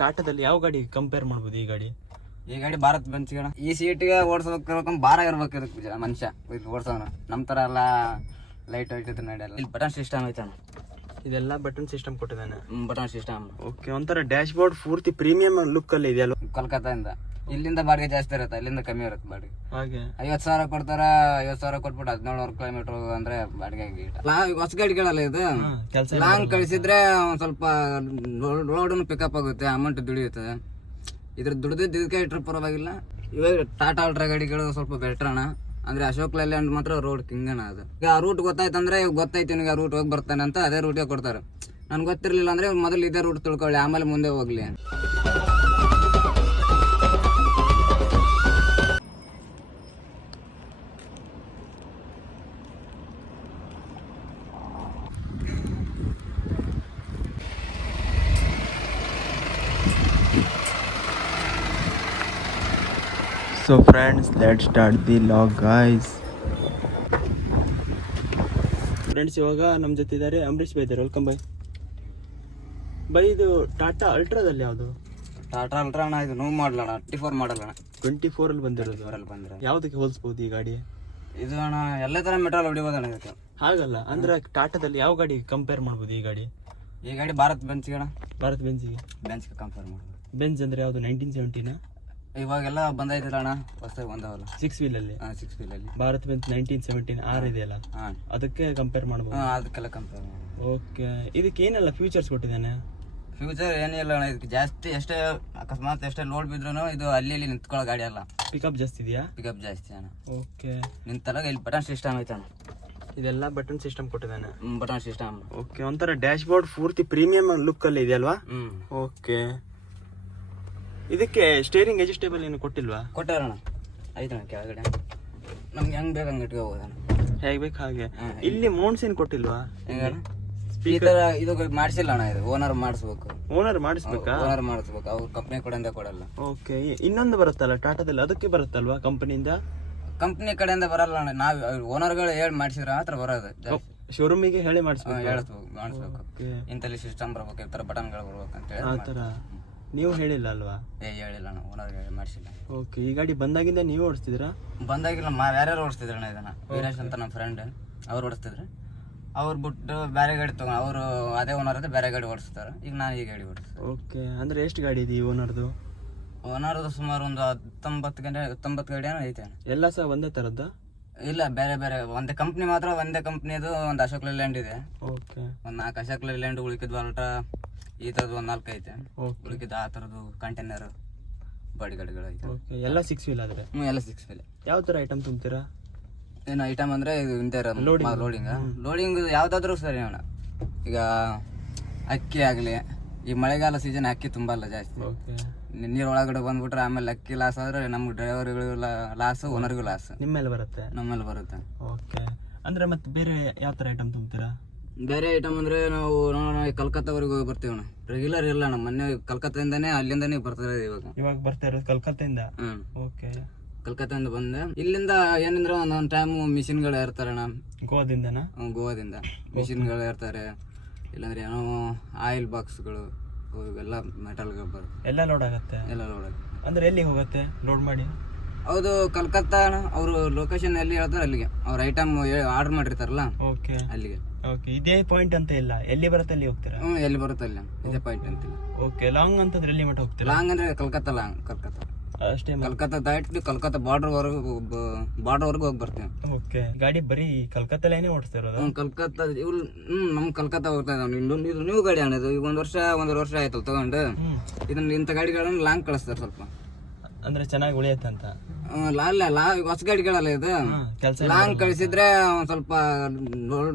ಟಾಟಾದಲ್ಲಿ ಯಾವ ಗಾಡಿ ಕಂಪೇರ್ ಮಾಡ್ಬೋದು ಈ ಗಾಡಿ? ಈ ಗಾಡಿ ಭಾರತ್ ಬೆಂಚ್ಗಣ ಈ ಸೀಟ್ಗೆ ಓಡಿಸೋದಕ್ಕೆ ಭಾರ ಇರ್ಬೇಕು ಇದಕ್ಕೆ ಮನುಷ್ಯ. ಓಡಿಸೋನು. ನಮ್ಮ ಥರ ಎಲ್ಲ ಲೈಟ್ ವೈಟ್ ಇದ್ರೆ ನಡೆಯಲ್ಲ. ಇಲ್ಲಿ ಬಟನ್ ಸಿಸ್ಟಮ್ ಐತೆ ಇದೆಲ್ಲ ಬಟನ್ ಸಿಸ್ಟಮ್ ಕೊಟ್ಟಿದ್ದಾನೆ. ಬಟನ್ ಸಿಸ್ಟಮ್ ಓಕೆ ಒಂಥರ ಡ್ಯಾಶ್ ಬೋರ್ಡ್ ಪೂರ್ತಿ ಪ್ರೀಮಿಯಂ ಲುಕ್ ಅಲ್ಲಿ ಇದೆಯಲ್ಲ ಕೋಲ್ಕತ್ತಾದಿಂದ ಇಲ್ಲಿಂದ ಬಾಡಿಗೆ ಜಾಸ್ತಿ ಇರುತ್ತೆ ಅಲ್ಲಿಂದ ಕಮ್ಮಿ ಇರುತ್ತೆ ಬಾಡಿಗೆ. ಹಾಗೆ. ಐವತ್ತು ಸಾವಿರ ಕೊಡ್ತಾರ ಐವತ್ತು ಸಾವಿರ ಕೊಟ್ಬಿಟ್ಟು ಹದಿನೇಳು ಕಿಲೋಮೀಟರ್ ಅಂದ್ರೆ ಬಾಡಿಗೆ ಲಾಂಗ್ ಹೊಸ ಗಾಡಿಗಳಲ್ಲ ಇದು? ಕೆಲಸ ಲಾಂಗ್ ಕಳಿಸಿದ್ರೆ ಒಂದ್ ಸ್ವಲ್ಪ ರೋಡನ್ನು ಪಿಕಪ್ ಆಗುತ್ತೆ ಅಮೌಂಟ್ ದುಡಿಯುತ್ತೆ. ಇದ್ರ ದುಡ್ದು ಇದಕ್ಕೆ ಇಟ್ಟರೆ ಪರವಾಗಿಲ್ಲ. ಇವಾಗ ಟಾಟಾ ಅಲ್ಟ್ರಾ ಗಾಡಿಗಳು ಸ್ವಲ್ಪ ಬೆಟ್ರಣ್ಣ ಅಣ್ಣ. ಅಂದ್ರೆ ಅಶೋಕ್ ಲೈಲ್ಯಾಂಡ್ ಮಾತ್ರ ರೋಡ್ ಕಿಂಗಣ ಅದು. ಈಗ ಆ ರೂಟ್ ಗೊತ್ತಾಯ್ತಂದ್ರೆ ಇವಾಗ ಗೊತ್ತಾಯ್ತು ನಿನಗೆ ಆ ರೂಟ್ ಹೋಗಿ ಬರ್ತಾನೆ ಅಂತ ಅದೇ ರೂಟಿಗೆ ಕೊಡ್ತಾರೆ. ನನ್ಗೆ ಗೊತ್ತಿರಲಿಲ್ಲ ಅಂದ್ರೆ ಮೊದಲು ಇದೇ ರೂಟ್ ತಿಳ್ಕೊಳ್ಳಿ, ಆಮೇಲೆ ಮುಂದೆ ಹೋಗ್ಲಿ so friends let's start the vlog guys friends ಇವಾಗ ನಮ್ಮ ಜೊತೆ ಇದ್ದಾರೆ ಅಂಬರೀಶ್ ಬೈ ಇದ್ದಾರೆ ವೆಲ್ಕಮ್ ಬೈ. ಬೈ ಇದು ಟಾಟಾ ಅಲ್ಟ್ರಾದಲ್ಲಿ ಯಾವುದು? ಟಾಟಾ ಅಲ್ಟ್ರಾ ಅಣ್ಣ ಇದು ನೋವು ಮಾಡಲಣ್ಣ ಟಿ ಫೋರ್ ಮಾಡಲ್ಲ ಟ್ವೆಂಟಿ ಫೋರಲ್ಲಿ ಬಂದಿರೋದು. ಅವರಲ್ಲಿ ಬಂದ್ರೆ ಯಾವುದಕ್ಕೆ ಹೋಲಿಸ್ಬೋದು ಈ ಗಾಡಿ? ಇದು ಅಣ್ಣ ಎಲ್ಲ ಥರ ಮೆಟ್ರೋಲ್ ಹೊಡಿಬೋದಣ್ಣ ಇದಕ್ಕೆ. ಹಾಗಲ್ಲ ಅಂದ್ರೆ ಟಾಟಾದಲ್ಲಿ ಯಾವ ಗಾಡಿ ಕಂಪೇರ್ ಮಾಡ್ಬೋದು ಈ ಗಾಡಿ? ಈ ಗಾಡಿ ಭಾರತ್ ಬೆಂಚ್ಗೆ ಅಣ್ಣ. ಭಾರತ್ ಬೆಂಚ್ಗೆ ಬೆಂಚ್ಗೆ ಕಂಪೇರ್ ಮಾಡ್ಬೋದು. ಬೆಂಚ್ ಅಂದ್ರೆ ಯಾವುದು ನೈನ್ಟೀನ್ ಸೆವೆಂಟಿನ ಇವಾಗೆಲ್ಲ ಬಂದೈತಲ್ಲ ಅಣ್ಣ? ಹೊಸದಾಗಿ ಬಂದವಲ್ಲ. ಸಿಕ್ಸ್ ಅಲ್ಲಿ. ಹಾಂ six ವೀಲಲ್ಲಿ Bharat Benz nineteen seventeen R ಇದೆಯಲ್ಲ? ಹಾಂ. ಅದಕ್ಕೆ ಕಂಪೇರ್ ಮಾಡ್ಬೋದು. ಹಾಂ ಅದಕ್ಕೆಲ್ಲ ಕಂಪೇರ್ ಓಕೆ. ಇದಕ್ಕೆ ಏನೆಲ್ಲ ಫ್ಯೂಚರ್ಸ್ ಕೊಟ್ಟಿದ್ದಾನೆ? ಫ್ಯೂಚರ್ ಏನಿಲ್ಲ ಅಣ್ಣ ಇದಕ್ಕೆ ಜಾಸ್ತಿ ಎಷ್ಟೇ ಅಕಸ್ಮಾತ್ ಎಷ್ಟೇ ಲೋಡ್ ಬಿದ್ರೂ ಇದು ಅಲ್ಲಿ ಇಲ್ಲಿ ನಿಂತ್ಕೊಳ್ಳೋ ಗಾಡಿ ಅಲ್ಲ. ಪಿಕಪ್ ಜಾಸ್ತಿ ಇದೆಯಾ? ಪಿಕಪ್ ಜಾಸ್ತಿ ಅಣ್ಣ. ಓಕೆ. ನಿಂತಲ್ಲ ಇಲ್ಲಿ ಬಟನ್ ಸಿಸ್ಟಮ್ ಐತೆ ಅಣ್ಣ. ಇದೆಲ್ಲ ಬಟನ್ ಸಿಸ್ಟಮ್ ಕೊಟ್ಟಿದ್ದಾನೆ. ಬಟನ್ ಸಿಸ್ಟಮ್ ಓಕೆ ಒಂಥರ ಡ್ಯಾಶ್ ಬೋರ್ಡ್ ಪೂರ್ತಿ ಪ್ರೀಮಿಯಂ ಲುಕ್ ಅಲ್ಲಿ ಇದೆಯಲ್ವಾ? ಹ್ಞೂ ಓಕೆ. ಇದಕ್ಕೆ ಸ್ಟೇರಿಂಗ್ ಅಡ್ಜಸ್ಟೇಬಲ್ ಏನು ಕೊಟ್ಟಿಲ್ವಾ? ಕೊಟ್ಟಾರಣ್ಣ. ಐತಣ ಕೆಳಗಡೆ ನಮ್ಗೆ ಹೆಂಗ್ ಬೇಕು ಹಂಗೆ ಇಟ್ಕೋಬೋದಣ್ಣ ಹೇಗೆ ಬೇಕು ಹಾಗೆ? ಇಲ್ಲಿ ಮೌಂಟ್ಸ್ ಏನು ಕೊಟ್ಟಿಲ್ವಾ? ಹೆಂಗಣ್ಣ? ಸ್ಪೀಕರ್ ಇದು ಮಾಡಿಸಿಲ್ಲ ಅಣ್ಣ ಇದು. ಓನರ್ ಮಾಡಿಸ್ಬೇಕು. ಓನರ್ ಮಾಡಿಸ್ಬೇಕಾ? ಓನರ್ ಮಾಡಿಸ್ಬೇಕು. ಅವ್ರು ಕಂಪ್ನಿ ಕಡೆಯಿಂದ ಕೊಡಲ್ಲ. ಓಕೆ ಇನ್ನೊಂದು ಬರುತ್ತಲ್ಲ? ಟಾಟಾದಲ್ಲಿ ಅದಕ್ಕೆ ಬರುತ್ತಲ್ವಾ ಕಂಪನಿಯಿಂದ ಕಂಪ್ನಿ ಕಡೆಯಿಂದ ಬರಲ್ಲ ಅಣ್ಣ. ನಾವು ಓನರ್ಗಳು ಹೇಳಿ ಮಾಡಿಸಿದ್ರೆ ಮಾತ್ರ ಬರೋದು. ಜಾಸ್ತಿ ಶೋರೂಮಿಗೆ ಹೇಳಿ ಮಾಡಿಸ್ಬೇಕು. ಹೇಳಿಸ್ಬೇಕು ಮಾಡಿಸ್ಬೇಕು. ಓಕೆ ಇಂತಲ್ಲಿ ಸಿಸ್ಟಮ್ ಬರ್ಬೇಕು ಈ ಥರ ಬಟನ್ಗಳು ಬರ್ಬೇಕು ಅಂತ ಹೇಳಿ ಆ ಥರ ನೀವು ಹೇಳಿಲ್ಲ ಅಲ್ವಾ? ಏ ಹೇಳಿಲ್ಲ ನಾವು ಓನರ್ ಮಾಡಿಸಿಲ್ಲ. ಓಕೆ ಈ ಗಾಡಿ ಬಂದಾಗಿಂದ ನೀವು ಓಡಿಸ್ತಿದ್ರಾ ಬಂದಾಗಿಲ್ಲ ಮಾ ಯಾರ್ಯಾರು ಓಡಿಸ್ತಿದ್ರು ಅಣ್ಣ ಇದನ್ನ? ವೀರೇಶ್ ಅಂತ ನಮ್ಮ ಫ್ರೆಂಡ್ ಅವ್ರು ಓಡಿಸ್ತಿದ್ರು. ಅವ್ರು ಬಿಟ್ಟು ಬೇರೆ ಗಾಡಿ ತಗೊಂಡು ಅವರು ಅದೇ ಓನರ್ ಅದೇ ಬೇರೆ ಗಾಡಿ ಓಡಿಸ್ತಾರೆ. ಈಗ ನಾನು ಈ ಗಾಡಿ ಓಡಿಸ್ತೀನಿ ಓಕೆ ಅಂದ್ರೆ ಎಷ್ಟು ಗಾಡಿ ಇದೆ ಈ ಓನರ್ದು ಓನರ್ದು ಸುಮಾರು ಒಂದು ಹತ್ತೊಂಬತ್ತು ಗಂಟೆ ಹತ್ತೊಂಬತ್ತು ಗಾಡಿ ಏನೋ ಐತೆ ಅಣ್ಣ. ಎಲ್ಲ ಸಹ ಒಂದೇ ಥರದ್ದು ಇಲ್ಲ ಬೇರೆ ಬೇರೆ. ಒಂದೇ ಕಂಪ್ನಿ ಮಾತ್ರ ಒಂದೇ ಕಂಪ್ನಿದು ಒಂದು ಅಶೋಕ್ ಲೇಲ್ಯಾಂಡ್ ಇದೆ. ಓಕೆ ಒಂದು ನಾಲ್ಕು ಅಶೋಕ್ ಲೇಲ್ಯಾಂಡ್ ಉಳಿಕಿದ್ವು ಅಲ್ಟ್ರಾ. ಈ ಥರದ್ದು ಒಂದು ನಾಲ್ಕು ಐತೆ. ಓಕೆ ಉಳಿಕಿದ್ದು ಆ ಥರದ್ದು ಕಂಟೈನರ್ ಬಾಡಿ ಗಾಡಿಗಳು ಐತೆ. ಓಕೆ ಎಲ್ಲ ಸಿಕ್ಸ್ ವೀಲ್ ಆದರೆ? ಹ್ಞೂ ಎಲ್ಲ ಸಿಕ್ಸ್ ವೀಲ್. ಯಾವ ಥರ ಐಟಮ್ ತುಂಬ್ತೀರಾ? ಏನು ಐಟಮ್ ಅಂದ್ರೆ ಇಂಥ ಲೋಡಿಂಗ್ ಲೋಡಿಂಗ್ ಯಾವುದಾದ್ರೂ ಸರಿ ಅಣ್ಣ. ಈಗ ಅಕ್ಕಿ ಆಗಲಿ ಈ ಮಳೆಗಾಲ ಸೀಸನ್ ಅಕ್ಕಿ ತುಂಬಲ್ಲ ಜಾಸ್ತಿ. ನೀರು ಒಳಗಡೆ ಬಂದ್ಬಿಟ್ರೆ ಆಮೇಲೆ ಅಕ್ಕಿ ಲಾಸ್ ಆದ್ರೆ ನಮ್ಗೆ ಡ್ರೈವರ್ಗಳಿಗೂ ಲಾಸ್ ಓನರ್ಗೂ ಲಾಸ್ ನಿಮ್ಮೇಲೆ ಬರುತ್ತೆ? ನಮ್ಮಲ್ಲಿ ಬರುತ್ತೆ. ಓಕೆ ಅಂದ್ರೆ ಮತ್ತೆ ಬೇರೆ ಯಾವ ಥರ ಐಟಮ್ ತುಂಬ್ತೀರಾ? ಬೇರೆ ಐಟಮ್ ಅಂದರೆ ನಾವು ನೋಡೋಣ ಕಲ್ಕತ್ತಾವರೆಗೆ ಹೋಗಿ ಬರ್ತೀವಿ ಅಣ್ಣ. ರೆಗ್ಯುಲರ್ ಇಲ್ಲ ಅಣ್ಣ ಮೊನ್ನೆ ಕಲ್ಕತ್ತಾದಿಂದನೇ ಅಲ್ಲಿಂದನೇ ಬರ್ತಾರೆ ಇವಾಗ. ಇವಾಗ ಬರ್ತಾ ಇರೋದು ಕಲ್ಕತ್ತಿಂದ? ಓಕೆ ಕಲ್ಕತ್ತಾಯಿಂದ ಬಂದೆ. ಇಲ್ಲಿಂದ ಏನಂದ್ರೆ ಒಂದೊಂದು ಟೈಮು ಮಿಷಿನ್ಗಳು ಇರ್ತಾರಣ್ಣ ಗೋವಾದಿಂದನಾ? ಹ್ಮ್, ಗೋವಾದಿಂದ. ಮಿಷಿನ್ಗಳು ಇರ್ತಾರೆ ಇಲ್ಲಾಂದ್ರೆ ಏನೋ ಆಯಿಲ್ ಬಾಕ್ಸ್ಗಳು ಇವೆಲ್ಲ ಮೆಟಲ್ಗಳು ಬರುತ್ತೆ. ಎಲ್ಲ ಲೋಡ್ ಆಗತ್ತೆ? ಎಲ್ಲ ನೋಡೋದು ಅಂದ್ರೆ ಎಲ್ಲಿ ಹೋಗುತ್ತೆ? ಲೋಡ್ ಮಾಡಿ? ಹೌದು ಕಲ್ಕತ್ತಾ ಅವರು ಲೊಕೇಶನ್ ಎಲ್ಲಿ ಹೇಳ್ತಾರೆ ಅಲ್ಲಿಗೆ. ಅವ್ರ ಐಟಮ್ ಆರ್ಡರ್ ಮಾಡಿರ್ತಾರಲ್ಲ ಓಕೆ ಅಲ್ಲಿಗೆ. ಓಕೆ ಇದೇ ಪಾಯಿಂಟ್ ಅಂತ ಇಲ್ಲ. ಎಲ್ಲಿ ಬರುತ್ತೆ ಅಲ್ಲಿ ಹೋಗ್ತೀರಾ? ಹ್ಞೂ ಎಲ್ಲಿ ಬರುತ್ತೆ ಅಲ್ಲಿ? ಇದೇ ಪಾಯಿಂಟ್ ಅಂತಿಲ್ಲ ಓಕೆ ಲಾಂಗ್ ಅಂತಂದ್ರೆ ಎಲ್ಲಿ ಮಟ್ಟ ಹೋಗ್ತೀರಾ? ಲಾಂಗ್ ಅಂದ್ರೆ ಕಲ್ಕತ್ತಾ ಲಾಂಗ್ ಕಲ್ಕತ್ತಾ. ಅಷ್ಟೇ ಕಲ್ಕತ್ತಾ ದಾಟಿ ಕಲ್ಕತ್ತಾ ಬಾರ್ಡರ್ ವರೆಗೂ ಬಾರ್ಡರ್ ವರೆಗೂ ಹೋಗಿ ಬರ್ತೀವಿ ಓಕೆ ಗಾಡಿ ಬರೀ ಕಲ್ಕತ್ತಲೇನೆ ಓಡಿಸ್ತಾ ಇರೋದು ಹ್ಞೂ ಕಲ್ಕತ್ತಾ ಇವ್ರು ಹ್ಞೂ ನಮ್ಮ ಕಲ್ಕತ್ತಾ ಹೋಗ್ತಾ ಇದ್ದಾವೆ ಇನ್ನೊಂದು ಇದು ನೀವು ಗಾಡಿ ಅಣ್ಣ ಈಗ ಒಂದು ವರ್ಷ ಒಂದೂವರೆ ವರ್ಷ ಆಯ್ತಲ್ಲ ತಗೊಂಡು. ಇದನ್ನ ಇಂಥ ಗಾಡಿಗಳನ್ನು ಲಾಂಗ್ ಕಳಿಸ್ತಾರೆ ಸ್ವಲ್ಪ. ಅಂದ್ರೆ ಚೆನ್ನಾಗಿ ಉಳಿಯತ್ತೆ ಅಂತ? ಹ್ಮ್, ಲಾ ಅಲ್ಲ ಲಾ ಹೊಸ ಗಾಡಿಗಳಲ್ಲ ಇದು. ಕೆಲಸ ಲಾಂಗ್ ಕಳಿಸಿದ್ರೆ ಒಂದ್ ಸ್ವಲ್ಪ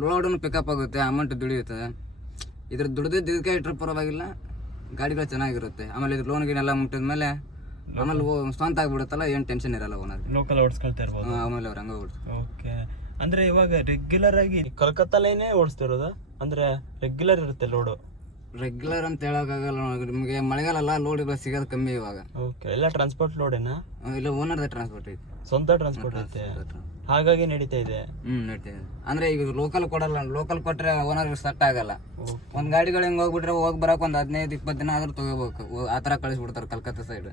ರೋಡನ್ನು ಪಿಕಪ್ ಆಗುತ್ತೆ ಅಮೌಂಟ್ ದುಡಿಯುತ್ತೆ. ಇದ್ರ ದುಡ್ದಿದ್ದು ಇದಕ್ಕೆ ಇಟ್ಟರೆ ಪರವಾಗಿಲ್ಲ. ಗಾಡಿಗಳು ಚೆನ್ನಾಗಿರುತ್ತೆ. ಆಮೇಲೆ ಇದು ಲೋನ್ ಗೀನ್ ಎಲ್ಲ ಮುಟ್ಟಿದ ಮೇಲೆ ಆಮೇಲೆ ಸ್ವಂತ ಆಗ್ಬಿಡುತ್ತಲ್ಲ ಏನು ಟೆನ್ಷನ್ ಇರಲ್ಲ ಓನರ್ ಲೋಕಲ್ ಓಡಿಸ್ಕೊಳ್ತಾ ಇರ್ಬೋದು. ಆಮೇಲೆ ಅವ್ರು ಹಂಗೆ ಓಕೆ. ಅಂದ್ರೆ ಇವಾಗ ರೆಗ್ಯುಲರ್ ಆಗಿ ಕಲ್ಕತ್ತಲೇನೆ ಓಡಿಸ್ತಿರೋದು? ಅಂದ್ರೆ ರೆಗ್ಯುಲರ್ ಇರುತ್ತೆ ಲೋಡು ರೆಗ್ಯುಲರ್ ಅಂತ ಹೇಳೋಕ್ಕಾಗಲ್ಲ ನಿಮಗೆ ಮಳೆಗಾಲ ಅಲ್ಲ ಲೋಡ್ ಇಲ್ಲ ಸಿಗೋದು ಕಮ್ಮಿ ಇವಾಗ. ಓಕೆ ಎಲ್ಲ ಟ್ರಾನ್ಸ್ಪೋರ್ಟ್ ಲೋಡೇನಾ ಆ, ಇಲ್ಲ ಓನರ್ದ ಟ್ರಾನ್ಸ್ಪೋರ್ಟ್ ಐತಿ. ಸ್ವಂತ ಟ್ರಾನ್ಸ್ಪೋರ್ಟ್ ಐತೆ. ಹಾಗಾಗಿ ನಡೀತಾ ಇದೆ. ಹ್ಮ್ ನಡೀತಿದೆ ಅಂದ್ರೆ ಈಗ ಲೋಕಲ್ ಕೊಡಲ್ಲ. ಲೋಕಲ್ ಕೊಟ್ರೆ ಓನರ್ ಸೆಟ್ ಆಗಲ್ಲ. ಒಂದ್ ಗಾಡಿಗಳು ಹಿಂಗ್ ಹೋಗ್ಬಿಟ್ರೆ ಹೋಗ್ ಬರಕ್ ಒಂದ್ ಹದಿನೈದು ಇಪ್ಪತ್ತು ದಿನ ಆದ್ರೂ ತಗೋಬೇಕು. ಓ- ಆ ತರ ಕಳಿಸ್ಬಿಡ್ತಾರೆ ಕಲ್ಕತ್ತಾ ಸೈಡ್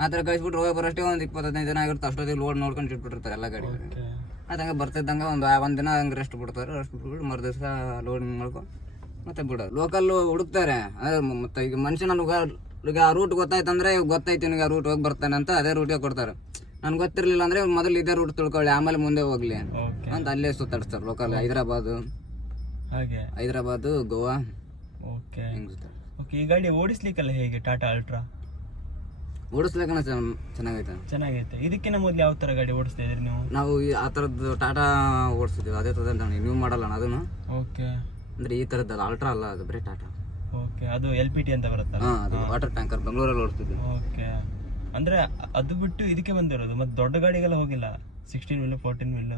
ಆ ತರ ಕಳಿಸ್ಬಿಟ್ರೆ ಹೋಗಿ ಬರೋಷ್ಟೇ ಒಂದ್ ಇಪ್ಪತ್ತು ಹದಿನೈದು ದಿನ ಆಗಿರುತ್ತೆ. ಅಷ್ಟೊತ್ತಿಗೆ ಲೋಡ್ ನೋಡ್ಕೊಂಡು ಇಟ್ಬಿಟ್ಟಿರ್ತಾರೆ ಎಲ್ಲ ಗಾಡಿ ಓಕೆ ಅದಂಗೆ ಬರ್ತಿದ್ದಂಗೆ ಒಂದು ಒಂದ್ ದಿನ ಹಂಗೆ ರೆಸ್ಟ್ ಬಿಡ್ತಾರೆ. ರೆಸ್ಟ್ ಬಿಟ್ಬಿಟ್ಟು ಮರು ದಿವಸ ಲೋಡಿಂಗ್ ಮಾಡ್ಕೊಂಡು ಮತ್ತೆ ಬಿಡು. ಲೋಕಲ್ ಹುಡುಕ್ತಾರೆ. ಮತ್ತೆ ಈಗ ಮನುಷ್ಯ ನನಗೆ ಈಗ ಆ ರೂಟ್ ಗೊತ್ತಾಯ್ತಂದ್ರೆ ಇವಾಗ ಗೊತ್ತಾಯ್ತು ನಿನಗೆ ಆ ರೂಟ್ ಹೋಗಿ ಬರ್ತಾನೆ ಅಂತ ಅದೇ ರೂಟಿಗೆ ಕೊಡ್ತಾರೆ. ನನ್ಗೆ ಗೊತ್ತಿರಲಿಲ್ಲ ಅಂದ್ರೆ ಮೊದಲು ಇದೇ ರೂಟ್ ತಿಳ್ಕೊಳ್ಳಿ ಆಮೇಲೆ ಮುಂದೆ ಹೋಗ್ಲಿ ಅಂತ. ಅಲ್ಲೇ ಸುತ್ತಾಡಿಸ್ತಾರೆ ಲೋಕಲ್ ಹೈದರಾಬಾದ್. ಹಾಗೆ. ಹೈದರಾಬಾದ್ ಗೋವಾ. ಓಕೆ ಓಕೆ ಈ ಗಾಡಿ ಓಡಿಸ್ಲಿಕ್ಕೆಲ್ಲ ಹೇಗೆ? ಟಾಟಾ ಅಲ್ಟ್ರಾ ಓಡಿಸ್ಲಿಕ್ಕೆ ಚೆನ್ನಾಗೈತೆ. ಚೆನ್ನಾಗೈತೆ. ಇದಕ್ಕಿಂತ ಮೊದಲು ಯಾವ ತರ ಗಾಡಿ ಓಡಿಸ್ತಾ ಇದ್ರಿ ನೀವು? ನಾವು ಆ ಥರದ್ದು ಟಾಟಾ ಓಡಿಸ್ತಿದ್ವಿ ಅದೇ ತರ ನೀವು ಮಾಡಲ್ಲ ಅದನ್ನು. ಓಕೆ ಅಂದ್ರೆ ಈ ತರದಲ್ಲ ಅಲ್ಟ್ರಾ ಅಲ್ಲ ಅದು ಬರೀ ಟಾಟಾ ಓಕೆ ಅದು ಎಲ್ ಪಿ ಟಿ ಅಂತ ಬರುತ್ತಲ್ಲ ಹಾಂ ಅದು ವಾಟರ್ ಟ್ಯಾಂಕರ್ ಬೆಂಗಳೂರಲ್ಲಿ ಓಡಿಸ್ತಿದ್ವಿ ಓಕೆ ಅಂದ್ರೆ ಅದು ಬಿಟ್ಟು ಇದಕ್ಕೆ ಬಂದಿರೋದು ಮತ್ತೆ ದೊಡ್ಡ ಗಾಡಿಗೆಲ್ಲ ಹೋಗಿಲ್ಲ? ಸಿಕ್ಸ್ಟೀನ್ ವೀಲ್ ಫೋರ್ಟೀನ್ ವೀಲ್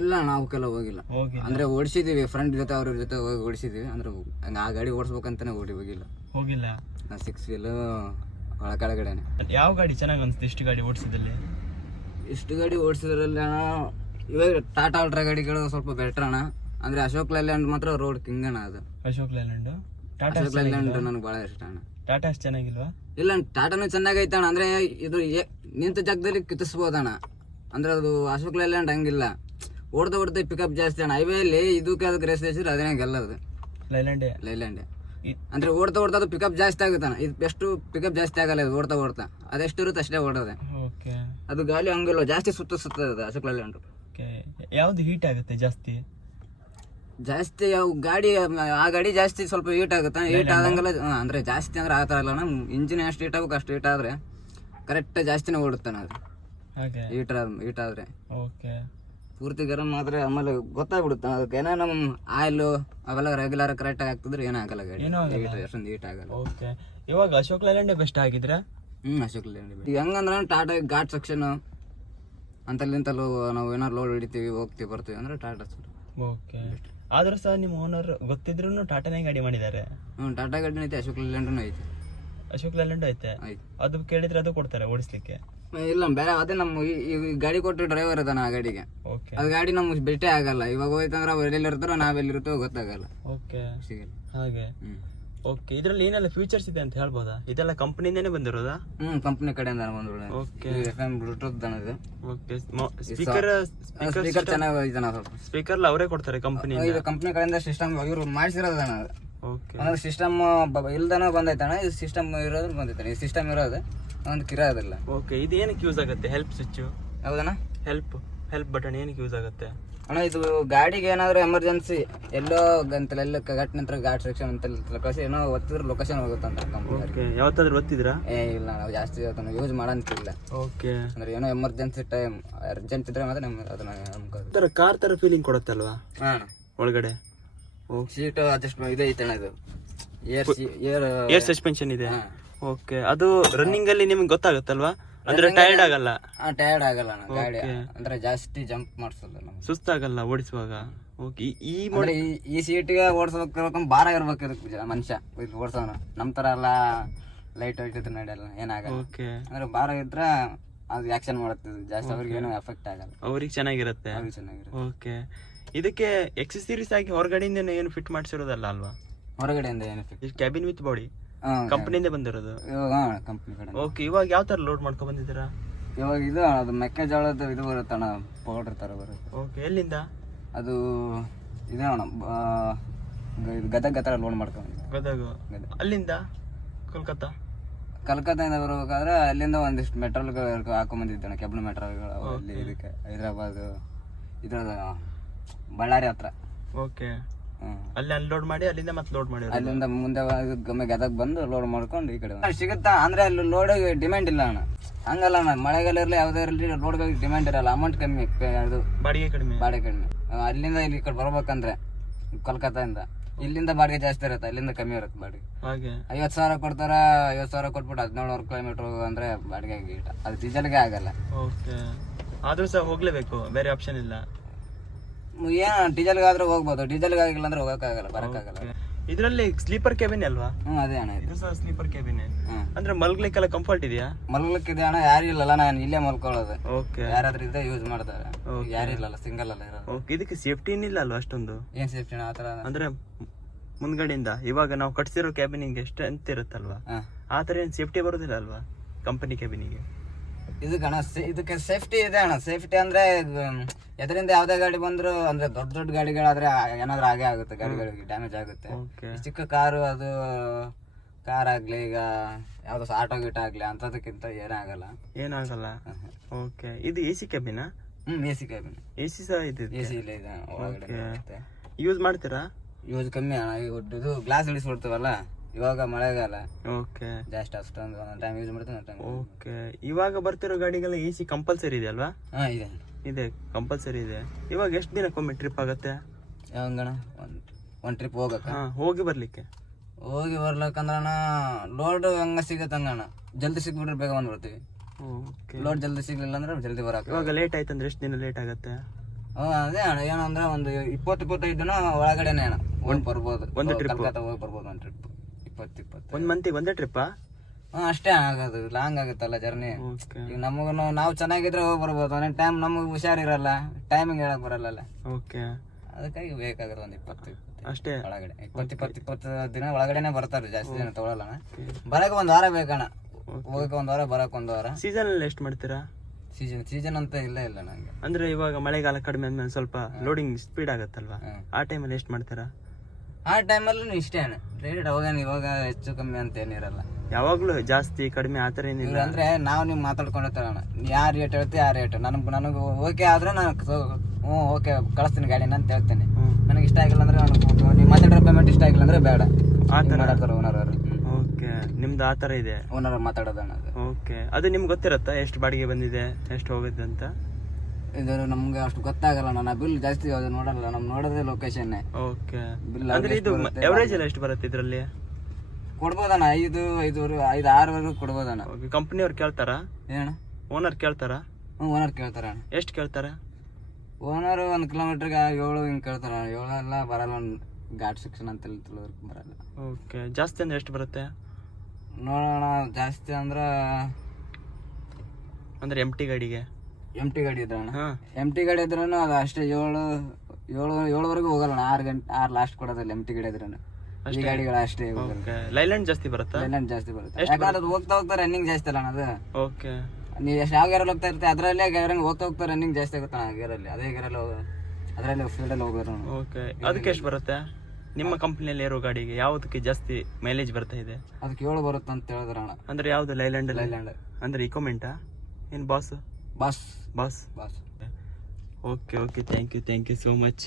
ಇಲ್ಲ ನಾವು ಕೆಲ ಹೋಗಿಲ್ಲ. ಅಂದ್ರೆ ಓಡಿಸಿದೀವಿ ಫ್ರೆಂಡ್ ಜೊತೆ ಅವ್ರ ಜೊತೆ ಹೋಗಿ ಓಡಿಸಿದೀವಿ. ಅಂದ್ರೆ ಹಂಗೆ ಆ ಗಾಡಿ ಓಡಿಸ್ಬೇಕಂತಾನೆ ಓಡಿ ಹೋಗಿಲ್ಲ. ಹೋಗಿಲ್ಲ? ಸಿಕ್ಸ್ ವೀಲ್ ಒಳ ಕೆಳಗಡೆನೆ ಯಾವ ಗಾಡಿ ಚೆನ್ನಾಗಿ ಅನ್ಸುತ್ತೆ ಇಷ್ಟು ಗಾಡಿ ಓಡಿಸಿದಲ್ಲಿ ಇಷ್ಟು ಗಾಡಿ ಓಡಿಸಿದ್ರಲ್ಲಿ ಅಣ್ಣ ಇವಾಗ ಟಾಟಾ ಅಲ್ಟ್ರಾ ಗಾಡಿಗಳು ಸ್ವಲ್ಪ ಬೆಟರ್ ಅಣ್ಣ. ಅಂದ್ರೆ ಅಶೋಕ್ ಲೈಲ್ಯಾಂಡ್ ಮಾತ್ರ ರೋಡ್ ಕಿಂಗಣ ಅಣ್ಣ ಅದು. ಅಶೋಕ್ ಲೈಲ್ಯಾಂಡ್? ಟಾಟಾ ಅಶೋಕ್ ಲೈಲ್ಯಾಂಡ್ ನನಗೆ ಬಹಳ ಇಷ್ಟ ಅಣ್ಣ. ಟಾಟಾ ಅಷ್ಟು ಚೆನ್ನಾಗಿಲ್ವಾ? ಇಲ್ಲ ಟಾಟಾನು ಚೆನ್ನಾಗೈತೆ ಅಣ್ಣ. ಅಂದ್ರೆ ಇದು ಏ- ನಿಂತ ಜಾಗದಲ್ಲಿ ಕಿತ್ತಿಸ್ಬೋದಣ್ಣ ಅಂದ್ರೆ ಅದು ಅಶೋಕ್ ಲೈಲ್ಯಾಂಡ್ ಹಂಗಿಲ್ಲ. ಓಡ್ದ ಓಡ್ತಾ ಪಿಕಪ್ ಜಾಸ್ತಿ ಅಣ್ಣ. ಹೈವೇಲಿ ಇದಕ್ಕೆ ಅದಕ್ಕೆ ರೇಸ್ ಹಚ್ಚಿದ್ರೆ ಅದೇನೇ ಗೆಲ್ಲದು. ಲೈಲ್ಯಾಂಡೇ? ಲೈಲ್ಯಾಂಡ್. ಇ- ಅಂದ್ರೆ ಓಡ್ತಾ ಓಡ್ತಾ ಅದು ಪಿಕಪ್ ಜಾಸ್ತಿ ಆಗುತ್ತಾನ ಇದು ಎಷ್ಟು ಪಿಕಪ್ ಜಾಸ್ತಿ ಆಗಲ್ಲ ಇದು ಓಡ್ತಾ ಓಡ್ತಾ. ಅದೆಷ್ಟು ಇರುತ್ತೆ ಅಷ್ಟೇ ಓಡೋದೆ. ಓಕೆ. ಅದು ಗಾಳಿ ಹಂಗಿಲ್ಲ ಜಾಸ್ತಿ ಸುತ್ತ ಸುತ್ತದ ಅಶೋಕ್ ಲೈಲ್ಯಾಂಡ್. ಓಕೆ. ಯಾವ್ದು ಹೀಟ್ ಆಗುತ್ತೆ ಜಾಸ್ತಿ? ಜಾಸ್ತಿ ಯಾವ ಗಾಡಿ ಆ ಗಾಡಿ ಜಾಸ್ತಿ ಸ್ವಲ್ಪ ಹೀಟ್ ಆಗುತ್ತೆ? ಹೀಟ್ ಆದಂಗೆಲ್ಲ ಹಾ, ಅಂದ್ರೆ ಜಾಸ್ತಿ ಅಂದ್ರೆ ಆ ಥರ ಅಲ್ಲ ಇಂಜಿನ್ ಎಷ್ಟು ಹೀಟ್ ಆಗ್ಬೇಕು ಅಷ್ಟು ಹೀಟ್ ಆದ್ರೆ ಕರೆಕ್ಟ್ ಜಾಸ್ತಿನೇ ಓಡುತ್ತಾನೆ ಅದು ಹಾಗೆ. ಹೀಟ್ ಹೀಟ್ ಆದ್ರೆ. ಓಕೆ. ಪೂರ್ತಿ ಗರಂ ಆದರೆ ಆಮೇಲೆ ಗೊತ್ತಾಗ್ಬಿಡುತ್ತೆ. ಅದಕ್ಕೆ ಏನೋ ನಮ್ಮ ಆಯಿಲ್ ಅವೆಲ್ಲ ರೆಗ್ಯುಲರ್ ಕರೆಕ್ಟ್ ಆಗ್ತಿದ್ರೆ ಏನೂ ಆಗಲ್ಲ ಗಾಡಿ. ಏನೂ ಆಗಲ್ಲ. ಹೀಟ್ ಅಷ್ಟೊಂದು ಹೀಟ್ ಆಗಲ್ಲ. ಓಕೆ. ಇವಾಗ ಅಶೋಕ್ ಲೈಲ್ಯಾಂಡೇ ಬೆಸ್ಟ್ ಆಗಿದ್ರೆ? ಹ್ಮ್ ಅಶೋಕ್ ಲೇಲ್ಯಾಂಡ್ ಈಗ ಹೆಂಗಂದ್ರೆ ಟಾಟಾ ಘಾಟ್ ಸೆಕ್ಷನ್ ಅಂತಲ್ಲಿಂತಲೂ ನಾವು ಏನಾರು ಲೋಡ್ ಹಿಡಿತೀವಿ ಹೋಗ್ತೀವಿ ಬರ್ತೀವಿ ಅಂದ್ರೆ ಟಾಟಾ ಸರ್ ಓಕೆ. ಆದ್ರೂ ಸಹ ನಿಮ್ಮ ಓನರ್ ಗೊತ್ತಿದ್ರು ಟಾಟಾನೇ ಗಾಡಿ ಮಾಡಿದ್ದಾರೆ. ಹ್ಞೂ ಟಾಟಾ ಗಾಡಿ ಐತೆ ಅಶೋಕ್ ಲೇಲ್ಯಾಂಡ್ನೂ ಐತೆ ಅಶೋಕ್ ಲೈಲ್ಯಾಂಡ್ ಐತೆ ಐತೆ ಅದು ಕೇಳಿದ್ರೆ ಅದು ಕೊಡ್ತಾರೆ ಓಡಿಸ್ಲಿಕ್ಕೆ? ಇಲ್ಲ ಬೇರೆ ಅದೇ ನಮ್ಮ ಈ ಈ ಗಾಡಿ ಕೊಟ್ಟು ಡ್ರೈವರ್ ಇದಾನ ಆ ಗಾಡಿಗೆ. ಓಕೆ ಅದು ಗಾಡಿ ನಮ್ಗೆ ಭೇಟಿ ಆಗಲ್ಲ. ಇವಾಗ ಹೋಯ್ತಂದ್ರೆ ಅವ್ರು ಎಲ್ಲಿ ಇರ್ತಾರೋ ಗೊತ್ತಾಗಲ್ಲ. ಓಕೆ ಸಿಗಲ್ಲ ಹಾಗೆ. ಹ್ಮ್. ಓಕೆ ಇದರಲ್ಲಿ ಏನೆಲ್ಲ ಫೀಚರ್ಸ್ ಇದೆ ಅಂತ ಹೇಳ್ಬೋದಾ? ಇದೆಲ್ಲ ಕಂಪನಿಯಿಂದನೇ ಬಂದಿರೋದಾ? ಹ್ಮ್ ಕಂಪನಿ ಕಡೆಯಿಂದ ಬಂದ್ರು ಓಕೆ ಎಫ್ ಎಂ ಬ್ಲೂಟೂತ್ ಅನ್ನೋದು ಓಕೆ ಸ್ಪೀಕರ್ ಸ್ಪೀಕರ್ ಚೆನ್ನಾಗಿ ಇದನ್ನ ಸ್ವಲ್ಪ. ಸ್ಪೀಕರ್ ಅವರೇ ಕೊಡ್ತಾರೆ ಕಂಪನಿ ಇದು ಕಂಪನಿ ಕಡೆಯಿಂದ ಸಿಸ್ಟಮ್ ಇವರು ಮಾಡಿಸಿರೋದಣ್ಣ ಓಕೆ ಅಂದ್ರೆ ಸಿಸ್ಟಮ್ ಇಲ್ದನ ಬಂದೈತಣ್ಣ ಇದು ಸಿಸ್ಟಮ್ ಇರೋದು ಬಂದೈತೆ ಈ ಸಿಸ್ಟಮ್ ಇರೋದು ಒಂದು ಕಿರೋದಿಲ್ಲ ಓಕೆ ಇದು ಏನಕ್ಕೆ ಯೂಸ್ ಆಗುತ್ತೆ? ಹೆಲ್ಪ್ ಸ್ವಿಚ್ ಹೌದಣ್ಣ? ಹೆಲ್ಪ್ ಹೆಲ್ಪ್ ಬಟನ್ ಏನಕ್ಕೆ ಯೂಸ್ ಆಗುತ್ತೆ? ಅಣ್ಣ ಇದು ಗಾಡಿಗೆ ಏನಾದ್ರು ಎಮರ್ಜೆನ್ಸಿ ಎಲ್ಲೋ ಗಂತಲೆಲ್ಲ ಘಾಟ್ ನಂತರ ಘಾಟ್ ಸೆಕ್ಷನ್ ಅಂತ ಲೊಕೇಶನ್ ಏನೋ ಒತ್ತಿದ್ರೆ ಲೊಕೇಶನ್ ಹೋಗುತ್ತಂತ ಕಂಪ್ನಿ ಓಕೆ ಯಾವತ್ತಾದ್ರೂ ಒತ್ತಿದ್ರ? ಏ ಇಲ್ಲ ನಾವು ಜಾಸ್ತಿ ಅದನ್ನ ಯೂಸ್ ಮಾಡಂತಿಲ್ಲ. ಓಕೆ ಅಂದ್ರೆ ಏನೋ ಎಮರ್ಜೆನ್ಸಿ ಟೈಮ್ ಅರ್ಜೆಂಟ್ ಇದ್ರೆ ಮಾತ್ರ ನಮ್ಗೆ ಅದನ್ನ ನಮ್ಗೆ ಕಾರ್ ತರ ಫೀಲಿಂಗ್ ಕೊಡುತ್ತಲ್ವಾ ಹಾಂ ಒಳಗಡೆ. ಸೀಟ್ ಅಡ್ಜಸ್ಟ್ ಐತೆ ಅಣ್ಣ ಇದು ಏರ್ ಏರ್ ಏರ್ ಸಸ್ಪೆನ್ಷನ್ ಇದೆ. ಓಕೆ ಅದು ರನ್ನಿಂಗ್ ಅಲ್ಲಿ ನಿಮ್ಗೆ ಗೊತ್ತಾಗುತ್ತಲ್ವಾ? ಅಂದ್ರೆ ಟೈರ್ಡ್ ಆಗಲ್ಲ? ಟೈರ್ಡ್ ಆಗಲ್ಲ ಅಣ್ಣ ಗಾಡಿ ಅಂದ್ರೆ ಜಾಸ್ತಿ ಜಂಪ್ ಮಾಡಿಸಲ್ಲ ನಮ್ಗೆ. ಸುಸ್ತಾಗಲ್ಲ ಓಡಿಸುವಾಗ? ಓಕೆ ಈ ಅಂದ್ರೆ ಈ- ಈ ಸೀಟ್ಗೆ ಓಡಿಸ್ಬೇಕು ಭಾರ ಇರ್ಬೇಕು ಇದಕ್ಕೆ ಜ- ಮನುಷ್ಯ. ಇದು ಓಡಿಸೋನು. ನಮ್ಮ ಥರ ಎಲ್ಲ ಲೈಟ್ ವೈಟ್ ನಡೆಯಲ್ಲ ಏನಾಗಲ್ಲ. ಓಕೆ ಅಂದ್ರೆ ಭಾರ ಇದ್ರೆ ಅದು ಆಕ್ಷನ್ ಮಾಡುತ್ತೆ ಜಾಸ್ತಿ ಅವ್ರಿಗೆ ಏನೂ ಎಫೆಕ್ಟ್ ಆಗಲ್ಲ. ಅವ್ರಿಗೆ ಚೆನ್ನಾಗಿರುತ್ತೆ? ಅವ್ರಿಗೆ ಚೆನ್ನಾಗಿರುತ್ತೆ. ಓಕೆ ಇದಕ್ಕೆ ಎಕ್ಸಸರೀಸ್ ಆಗಿ ಹೊರಗಡೆಯಿಂದ ಏನು ಫಿಟ್ ಮಾಡಿಸಿರೋದಲ್ಲ ಅಲ್ವಾ? ಹೊರಗಡೆಯಿಂದ ಏನು ಫಿಟ್ ಕ್ಯಾಬಿನ್ ವಿತ್ ಬಾಡಿ ಕಂಪನಿಯಿಂದ ಬಂದಿರೋದು? ಇವಾಗ ಕಂಪ್ನಿ ಕಡೆ. ಓಕೆ ಇವಾಗ ಯಾವ ತರ ಲೋಡ್ ಮಾಡ್ಕೊಂಡು ಬಂದಿದ್ದೀರಾ? ಇವಾಗ ಇದು ಅದು ಮೆಕ್ಕೆಜೋಳದ ಇದು ಬರುತ್ತಣ್ಣ ಪೌಡರ್ ಥರ ಬರುತ್ತೆ. ಓಕೆ ಎಲ್ಲಿಂದ? ಅದು ಇದು ಅಣ್ಣ ಗದಗ ಹತ್ರ ಲೋಡ್ ಮಾಡ್ಕೊಂಡು ಗದಗ. ಅಲ್ಲಿಂದ? ಕೋಲ್ಕತ್ತಾ? ಕಲ್ಕತ್ತಾದಿಂದ ಬರ್ಬೇಕಾದ್ರೆ ಅಲ್ಲಿಂದ ಒಂದಿಷ್ಟು ಮೆಟ್ರೋಲ್ ಹಾಕೊಂಬಂದಿದ್ದಾನೆ ಕೆಬ್ಣ ಮೆಟ್ರೋಲ್ಗಳು ಅಲ್ಲಿ ಇದಕ್ಕೆ ಹೈದ್ರಾಬಾದ್ ಇದ್ರದ ಬಳ್ಳಾರಿ ಹತ್ರ. ಓಕೆ. ಅಲ್ಲಿ ಅನ್ಲೋಡ್ ಮಾಡಿ ಅಲ್ಲಿಂದ ಮತ್ತೆ ಲೋಡ್ ಮಾಡಿ ಅಲ್ಲಿಂದ ಮುಂದೆ ಒಮ್ಮೆ ಗದಗ ಬಂದು ಲೋಡ್ ಮಾಡ್ಕೊಂಡು ಈ ಕಡೆ ಸಿಗುತ್ತಾ? ಅಂದ್ರೆ ಅಲ್ಲಿ ಲೋಡ್ ಡಿಮ್ಯಾಂಡ್ ಇಲ್ಲ ಅಣ್ಣ. ಹಂಗಲ್ಲ ಅಣ್ಣ ಮಳೆಗಾಲ ಇರಲಿ ಯಾವುದೇ ಇರಲಿ ಲೋಡ್ಗಳಿಗೆ ಡಿಮ್ಯಾಂಡ್ ಇರಲ್ಲ. ಅಮೌಂಟ್ ಕಮ್ಮಿ ಅದು ಬಾಡಿಗೆ ಕಡಿಮೆ. ಬಾಡಿಗೆ ಕಡಿಮೆ. ಅಲ್ಲಿಂದ ಇಲ್ಲಿ ಈ ಕಡೆ ಬರ್ಬೇಕಂದ್ರೆ ಕಲ್ಕತ್ತಾದಿಂದ ಇಲ್ಲಿಂದ ಬಾಡಿಗೆ ಜಾಸ್ತಿ ಇರುತ್ತೆ ಅಲ್ಲಿಂದ ಕಮ್ಮಿ ಇರುತ್ತೆ ಬಾಡಿಗೆ. ಹಾಗೆ. ಐವತ್ತು ಸಾವಿರ ಕೊಡ್ತಾರ? ಐವತ್ತು ಸಾವಿರ ಕೊಟ್ಬಿಟ್ಟು ಹದಿನೇಳು ಕಿಲೋಮೀಟರ್ ಅಂದ್ರೆ ಬಾಡಿಗೆ ಗೀಟ ಅದು ಡೀಸೆಲ್ಗೆ ಆಗಲ್ಲ. ಓಕೆ ಆದ್ರೂ ಸಹ ಹೋಗ್ಲೇಬೇಕು ಬೇರೆ ಆಪ್ಷನ್ ಇಲ್ಲ. ಏನು ಡೀಸೆಲ್ ಆದ್ರೆ ಹೋಗ್ಬೋದು. ಡೀಸೆಲ್ಗಾಗಿಲ್ಲ ಅಂದ್ರೆ ಹೋಗೋಕ್ಕಾಗಲ್ಲ ಬರೋಕ್ಕಾಗಲ್ಲ. ಇದರಲ್ಲಿ ಸ್ಲೀಪರ್ ಕ್ಯಾಬಿನ್ ಅಲ್ವಾ? ಹ್ಞೂ ಅದೇ ಅಣ್ಣ ಇದು. ಇದು ಸಹ ಸ್ಲೀಪರ್ ಕೆಬಿನ್. ಅಂದ್ರೆ ಮಲ್ಗ್ಲಿಕ್ಕೆಲ್ಲ ಕಂಫರ್ಟ್ ಇದೆಯಾ? ಮಲ್ಗಲಿಕ್ಕಿದೆ ಅಣ್ಣ ಯಾರು ಇಲ್ಲಲ್ಲ ನಾನು ಇಲ್ಲೇ ಮಲ್ಕೊಳ್ಳೋದು. ಓಕೆ ಯಾರಾದ್ರೂ ಇದ್ರೆ ಯೂಸ್ ಮಾಡ್ತಾರೆ. Okay. ಯಾರು ಇಲ್ಲಲ್ಲ ಸಿಂಗಲ್ ಅಲ್ಲ ಇರೋದು. ಓಕೆ ಇದಕ್ಕೆ ಸೇಫ್ಟಿ ಇಲ್ಲ ಅಲ್ವಾ ಅಷ್ಟೊಂದು? ಏನ್ ಸೇಫ್ಟಿ ಆ ಥರ ಅಂದ್ರೆ ಮುಂದ್ಗಡೆಯಿಂದ ಇವಾಗ ನಾವು ಕಟ್ಸಿರೋ ಕ್ಯಾಬಿನಿಗೆ ಎಷ್ಟು ಅಂತ ಇರುತ್ತಲ್ವಾ ಹಾಂ. ಆ ಥರ ಏನು ಸೇಫ್ಟಿ ಬರೋದಿಲ್ಲ ಅಲ್ವಾ ಕಂಪನಿ ಕ್ಯಾಬಿನಿಗೆ ಇದಕ್ಕೆ ಅಣ್ಣ ಸೇ- ಇದಕ್ಕೆ ಸೇಫ್ಟಿ ಇದೆ ಅಣ್ಣ. ಸೇಫ್ಟಿ ಅಂದ್ರೆ ಎದರಿಂದ ಯಾವುದೇ ಗಾಡಿ ಬಂದ್ರು ಅಂದ್ರೆ ದೊಡ್ಡ ದೊಡ್ಡ ಗಾಡಿಗಳಾದ್ರೆ ಏನಾದರೂ ಹಾಗೆ ಆಗೇ ಆಗುತ್ತೆ ಗಾಡಿಗಳಿಗೆ ಡ್ಯಾಮೇಜ್ ಆಗುತ್ತೆ. ಚಿಕ್ಕ ಕಾರು ಅದು ಕಾರ್ ಆಗಲಿ ಈಗ ಯಾವುದೋ ಆಟೋ ಗೀಟ ಆಗ್ಲಿ ಅಂತದಕ್ಕಿಂತ ಏನಾಗಲ್ಲ. ಆಗಲ್ಲ ಏನಾಗಲ್ಲ ಓಕೆ ಇದು ಎ ಸಿ ಕ್ಯಾಬಿನಾ ಹ್ಞೂ A C cabin A C ಸಹ ಇದೆ ಎ ಸಿ ಇಲ್ಲ ಇದೆ ಒಳಗಡೆ ಯೂಸ್ ಮಾಡ್ತೀರಾ? ಯೂಸ್ ಕಮ್ಮಿ ಅಣ್ಣ ಈಗ ಇದು ಗ್ಲಾಸ್ ಇಳಿಸ್ಬಿಡ್ತೀವಲ್ಲ? ಇವಾಗ ಮಳೆಗಾಲ. ಓಕೆ ಜಾಸ್ತಿ ಅಷ್ಟೊಂದು ಒಂದೊಂದು ಟೈಮ್ ಯೂಸ್ ಮಾಡ್ತೀನಿ ಒಂದೊಂದು ಟೈಮ್ ಓಕೆ ಇವಾಗ ಬರ್ತಿರೋ ಗಾಡಿಗೆಲ್ಲ ಎ ಸಿ ಕಂಪಲ್ಸರಿ ಇದೆ ಅಲ್ವಾ? ಹಾಂ ಇದೆ. ಇದೆ ಕಂಪಲ್ಸರಿ ಇದೆ. ಇವಾಗ ಎಷ್ಟು ದಿನಕ್ಕೊಮ್ಮೆ ಟ್ರಿಪ್ ಆಗುತ್ತೆ? ಯಾವಂಗಣ ಒಂದು ಒಂದು ಟ್ರಿಪ್ ಹೋಗಕ್ಕ? ಹಾಂ ಹೋಗಿ ಬರಲಿಕ್ಕೆ? ಹೋಗಿ ಬರ್ಲಕ್ಕಂದ್ರಣ ಲೋಡ್ ಹಂಗ ಸಿಗತ್ತೆ ಹಂಗಣ ಜಲ್ದಿ ಸಿಕ್ಬಿಟ್ರೆ ಬೇಗ ಬಂದ್ಬಿಡ್ತೀವಿ. ಓಕೆ ಲೋಡ್ ಜಲ್ದಿ ಸಿಗ್ಲಿಲ್ಲ ಅಂದ್ರೆ ಜಲ್ದಿ ಬರಕ್ಕೆ ಇವಾಗ ಲೇಟ್ ಆಯ್ತು ಅಂದ್ರೆ ಎಷ್ಟು ದಿನ ಲೇಟ್ ಆಗುತ್ತೆ? ಹ್ಞೂ ಅದೇ ಅಣ್ಣ ಏನಂದ್ರೆ ಒಂದು ಇಪ್ಪತ್ತು ಇಪ್ಪತ್ತೈದು ದಿನ ಒಳಗಡೆನೇ ಅಣ್ಣ. ಒಂದು ಬರ್ಬೋದು. ಒಂದು ಟ್ರಿಪ್ ಹೋಗಿ ಬರ್ಬೋದು ಒಂದು ಟ್ರಿಪ್ ಇಪ್ಪತ್ತು ಇಪ್ಪತ್ತು ಒಂದ್ ಮಂತಿಗೆ ಒಂದೇ ಟ್ರಿಪ್ಪಾ ಹಾ ಅಷ್ಟೇ ಆಗೋದು ಲಾಂಗ್ ಆಗುತ್ತಲ್ಲ ಜರ್ನಿ ಈಗ ನಮಗೂ ನಾವು ಚೆನ್ನಾಗಿದ್ರೆ ಹೋಗಿ ಬರ್ಬೋದು ಒಂದೊಂದು ಟೈಮ್ ನಮಗೆ ಹುಷಾರಿರಲ್ಲ ಟೈಮಿಂಗ್ ಹೇಳಕ್ ಬರಲ್ಲ ಓಕೆ ಅದಕ್ಕಾಗಿ ಬೇಕಾಗುತ್ತೆ ಒಂದು ಇಪ್ಪತ್ತು ಅಷ್ಟೇ? ಒಳಗಡೆ. ಇಪ್ಪತ್ತು ಇಪ್ಪತ್ತು ಇಪ್ಪತ್ತು ದಿನ ಒಳಗಡೆನೆ ಬರ್ತಾರೆ ಜಾಸ್ತಿ ದಿನ ತಗೊಳಲ್ಲ. ಬರಕ್ಕೆ ಒಂದು ವಾರ ಬೇಕಣ್ಣ. ಹೋಗಕ್ಕೆ ಒಂದು ವಾರ ಬರಕ್ಕೆ ಒಂದು ವಾರ. ಸೀಸನ್ ಅಲ್ಲಿ ಎಷ್ಟು ಮಾಡ್ತೀರಾ? ಸೀಸನ್ ಸೀಸನ್ ಅಂತ ಇಲ್ಲ ಇಲ್ಲ ನಂಗೆ. ಅಂದ್ರೆ ಇವಾಗ ಮಳೆಗಾಲ ಕಡಿಮೆ ಆದ್ಮೇಲೆ ಸ್ವಲ್ಪ ಲೋಡಿಂಗ್ ಸ್ಪೀಡ್ ಆಗತ್ತಲ್ವಾ. ಆ ಟೈಮಲ್ಲಿ ಎಷ್ಟು ಮಾಡ್ತೀರಾ? ಆ ಟೈಮಲ್ಲೂ ಇಷ್ಟೇ ರೇಟ್ ಅವಾಗ ಇವಾಗ ಹೆಚ್ಚು ಕಮ್ಮಿ ಅಂತ ಏನಿರಲ್ಲ ಯಾವಾಗಲೂ ಜಾಸ್ತಿ ಕಡಿಮೆ ಆ ಥರ ಏನಿಲ್ಲ. ಅಂದ್ರೆ ನಾವು ನೀವು ಅಣ್ಣ. ಯಾವ ರೇಟ್ ಹೇಳ್ತೀವಿ ಆ ರೇಟ್ ನನಗೆ ನನಗೆ ಓಕೆ ಆದ್ರೆ ನಾನು ಹ್ಞೂ ಓಕೆ ಕಳಿಸ್ತೀನಿ ಗಾಡಿನ ಅಂತ ಹೇಳ್ತೀನಿ ನನಗೆ ಇಷ್ಟ ಆಗಿಲ್ಲ ಅಂದ್ರೆ ನಾನು ನೀವು ಪೇಮೆಂಟ್ ಇಷ್ಟ ಆಗಿಲ್ಲ ಅಂದ್ರೆ ಬೇಡ. ಆ ಥರ. ಓನರ್ ಅವರು. ಓಕೆ ನಿಮ್ದು ಆ ಥರ ಇದೆ? ಓನರ್ ಮಾತಾಡೋದು ಅಣ್ಣ ಓಕೆ ಅದು ನಿಮ್ಗೆ ಗೊತ್ತಿರತ್ತಾ ಎಷ್ಟು ಬಾಡಿಗೆ ಬಂದಿದೆ ಎಷ್ಟು ಹೋಗುತ್ತೆ ಅಂತ? ಇದು ನಮ್ಗೆ ಅಷ್ಟು ಗೊತ್ತಾಗಲ್ಲ ನನ್ನ ಬಿಲ್ ಜಾಸ್ತಿ ಅದು ನೋಡಲ್ಲ. ನಮ್ ನೋಡೋದೇ ಲೊಕೇಶನ್ ಓಕೆ ಬಿಲ್ ಅಂದ್ರೆ ಇದು ಎವರೇಜ್ ಎಲ್ಲ ಎಷ್ಟು ಬರುತ್ತೆ ಇದರಲ್ಲಿ? ಕೊಡ್ಬೋದಣ್ಣ. ಐದು ಐದುವರೆ ಐದು ಆರುವರೆಗೂ ಕೊಡ್ಬೋದಣ್ಣ. ಓಕೆ ಕಂಪ್ನಿಯವ್ರು ಕೇಳ್ತಾರಾ? ಏನಣ್ಣ? ಓನರ್ ಕೇಳ್ತಾರಾ? ಹ್ಞೂ ಓನರ್ ಕೇಳ್ತಾರ ಅಣ್ಣ ಎಷ್ಟು ಕೇಳ್ತಾರೆ? ಓನರ್ ಒಂದು ಕಿಲೋಮೀಟ್ರಿಗೆ ಏಳು ಹಿಂಗೆ ಕೇಳ್ತಾರ ಏಳು ಎಲ್ಲ ಬರಲ್ಲ. ಘಾಟ್ ಸೆಕ್ಷನ್ ಅಂತ ತಿಳಿದವ್ರಿಗೆ ಬರಲ್ಲ. ಓಕೆ ಜಾಸ್ತಿ ಅಂದ್ರೆ ಎಷ್ಟು ಬರುತ್ತೆ? ನೋಡೋಣ. ಜಾಸ್ತಿ ಅಂದ್ರೆ ಅಂದ್ರೆ ಎಂ ಟಿ ಗಾಡಿಗೆ? ಎಂ ಟಿ ಗಾಡಿ ಇದ್ರಣ್ಣ ಹಾ. ಎಂ ಟಿ ಗಾಡಿ ಇದ್ರೂ ಅದು ಅಷ್ಟೇ ಏಳು ಏಳು ಏಳುವರೆಗೂ ಹೋಗಲ್ಲ ಆರು ಗಂಟೆ ಆರು ಲಾಸ್ಟ್ ಕೊಡೋದಿಲ್ಲ ಎಂ ಟಿ ಗಾಡಿ ಇದ್ರೂ ಈ ಗಾಡಿಗಳು ಅಷ್ಟೇ ಲೈಲ್ಯಾಂಡ್ ಜಾಸ್ತಿ ಬರುತ್ತೆ? ಲೈಲ್ಯಾಂಡ್ ಜಾಸ್ತಿ ಬರುತ್ತೆ. ಯಾಕಂದ್ರೆ ಅದು ಹೋಗ್ತಾ ಹೋಗ್ತಾ ರನ್ನಿಂಗ್ ಜಾಸ್ತಿ ಅಲ್ಲ ಅದು. ಓಕೆ ನೀವು ಎಷ್ಟು ಯಾವ ಗೇರಲ್ಲಿ ಹೋಗ್ತಾ ಇರ್ತೀವಿ ಅದರಲ್ಲೇ ಗೇರಂಗೆ ಹೋಗ್ತಾ ಹೋಗ್ತಾ ರನ್ನಿಂಗ್ ಜಾಸ್ತಿ ಆಗುತ್ತೆ ಆ ಗೇರಲ್ಲಿ ಅದೇ ಗೇರಲ್ಲಿ ಹೋಗ ಅದರಲ್ಲಿ ಫೀಲ್ಡಲ್ಲಿ ನಾವು. ಓಕೆ ಅದಕ್ಕೆ ಎಷ್ಟು ಬರುತ್ತೆ? ನಿಮ್ಮ ಕಂಪ್ನಿಯಲ್ಲಿ ಇರೋ ಗಾಡಿಗೆ ಯಾವುದಕ್ಕೆ ಜಾಸ್ತಿ ಮೈಲೇಜ್ ಬರ್ತಾ ಇದೆ? ಅದಕ್ಕೆ ಏಳು ಬರುತ್ತೆ ಅಂತ ಹೇಳಿದ್ರಣ ಅಂದ್ರೆ ಯಾವ್ದು ಲೈಲ್ಯಾಂಡ್ ಲೈಲ್ಯಾಂಡ್ ಅಂದ್ರೆ ಇಕೋಮೆಂಟಾ ಏನು boss boss boss boss okay okay thank you thank you so much